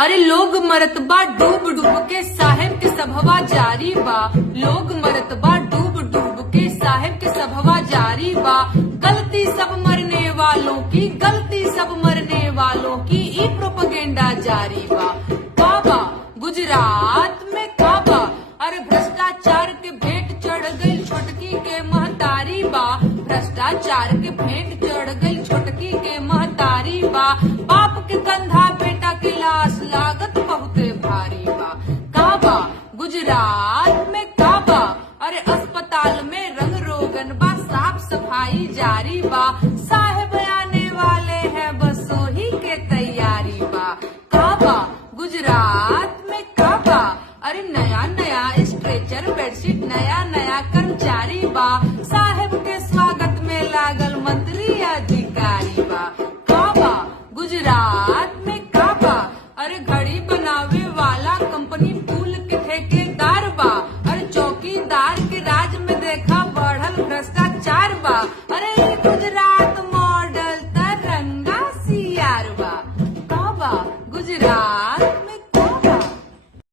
अरे लोग मरत बा डूब डूब के साहेब के सभवा जारी बा। लोग मरत बा डूब डूब के साहेब के सभवा जारी बा। गलती सब मरने वालों की, गलती सब मरने वालों की, ई प्रोपगेंडा जारी बा। काबा गुजरात में काबा, अरे भ्रष्टाचार के भेंट चढ़ गई छोटकी के महतारी बा। भ्रष्टाचार के भेंट चढ़ गई छोटकी के महतारी बा। बाप के कंधा बेटा के लाश लागत बहुते भारी बा। काबा गुजरात में काबा, अरे अस्पताल में रंग रोगन बा, साफ सफाई जारी बा। साहेब आने वाले हैं बस वही के तैयारी बा। काबा गुजरात में काबा, अरे नया नया स्ट्रेचर बेडशीट, नया नया कर्मचारी बा। साहेब के स्वागत में लागल मंत्री अधिकारी बा। काबा गुजरात में काबा, अरे घड़ी बनावे वाला कंपनी फूल के ठेकेदार बा। अरे चौकीदार के राज में देखा बढ़ल भ्रष्टाचार बा।